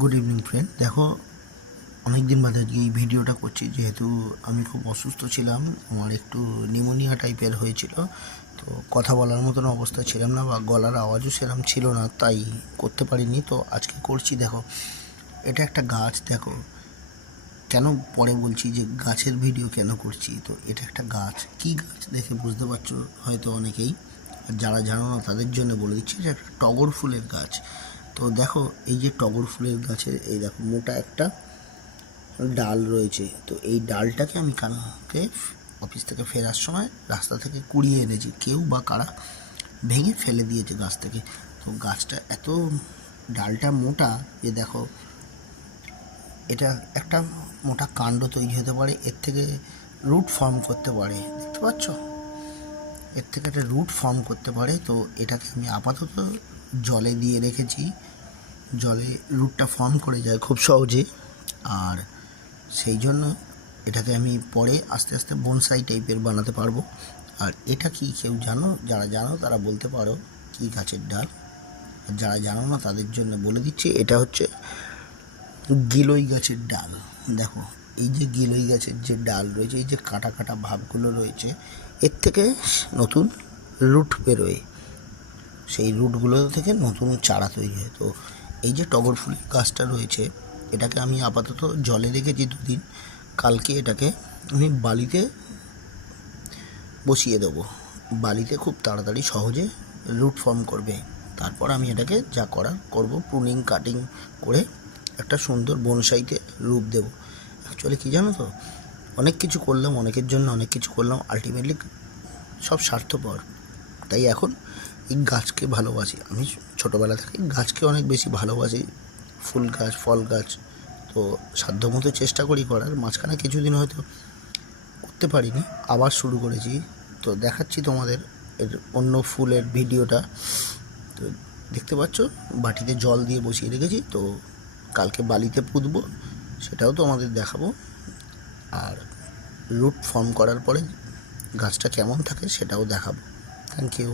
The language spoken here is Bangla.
Good evening friend. দেখো, অনেক দিন বাদে আজকে এই ভিডিওটা করছি, যেহেতু আমি খুব অসুস্থ ছিলাম। আমার একটু নিউমোনিয়া টাইপের হয়েছিল, তো কথা বলার মতন অবস্থা ছিলাম না, বা গলার আওয়াজও সেরকম ছিল না, তাই করতে পারিনি। তো আজকে করছি। দেখো, এটা একটা গাছ। দেখো, কেন পরে বলছি যে গাছের ভিডিও কেন করছি। তো এটা একটা গাছ, কি গাছ দেখে বুঝতে পারছো হয়তো অনেকেই, আর যারা জানো না তাদের জন্য বলে দিচ্ছি, এটা একটা টগর ফুলের গাছ। তো দেখো, এই যে টগর ফুলের গাছের এই দেখো মোটা একটা ডাল রয়েছে। তো এই ডালটাকে আমি কালকে অফিস থেকে ফেরার সময় রাস্তা থেকে কুড়িয়ে এনেছি। কেউ বা কারা ভেঙে ফেলে দিয়েছে গাছ থেকে। তো গাছটা এত ডালটা মোটা যে দেখো, এটা একটা মোটা কাণ্ড তৈরি হতে পারে, এর থেকে রুট ফর্ম করতে পারে। দেখতে পাচ্ছ, এর থেকে একটা রুট ফর্ম করতে পারে। তো এটাকে আমি আপাতত জলে দিয়ে রেখেছি। জলে রুটটা ফর্ম করে যায় খুব সহজে, আর সেই জন্য এটাকে আমি পরে আস্তে আস্তে বনসাই টাইপের বানাতে পারবো। আর এটা কি কেউ জানো? যারা জানো তারা বলতে পারো কি গাছের ডাল। আর যারা জানো না তাদের জন্য বলে দিচ্ছি, এটা হচ্ছে গিলই গাছের ডাল। দেখো, এই যে গিলই গাছের যে ডাল রয়েছে, এই যে কাটা কাটা ভাগগুলো রয়েছে, এর থেকে নতুন রুট বেরোয়। সেই রুটগুলো থেকে নতুন চারা তৈরি হয়। তো এই যে টগর ফুলের গাছটা রয়েছে, এটাকে আমি আপাতত জলে রেখেছি 2 দিন। কালকে এটাকে আমি বালিতে বসিয়ে দেবো। বালিতে খুব তাড়াতাড়ি সহজে রুট ফর্ম করবে। তারপর আমি এটাকে যা করার করবো, প্রুনিং কাটিং করে একটা সুন্দর বনসাইতে রূপ দেব। অ্যাকচুয়ালি কী জানো তো, অনেক কিছু করলাম, অনেকের জন্য অনেক কিছু করলাম, আলটিমেটলি সব স্বার্থপর। তাই এখন এই গাছকে ভালোবাসি। আমি ছোটোবেলা থেকে গাছকে অনেক বেশি ভালোবাসি, ফুল গাছ, ফল গাছ। তো সাধ্যমতো চেষ্টা করি করার। মাঝখানে কিছুদিন হয়তো করতে পারিনি, আবার শুরু করেছি। তো দেখাচ্ছি তোমাদের এর অন্য ফুলের ভিডিওটা। তো দেখতে পাচ্ছ, বাটিতে জল দিয়ে বসিয়ে রেখেছি। তো কালকে বালিতে পুঁতবো, সেটাও তো আমাদের দেখাবো। আর রুট ফর্ম করার পরে গাছটা কেমন থাকে সেটাও দেখাবো। Thank you.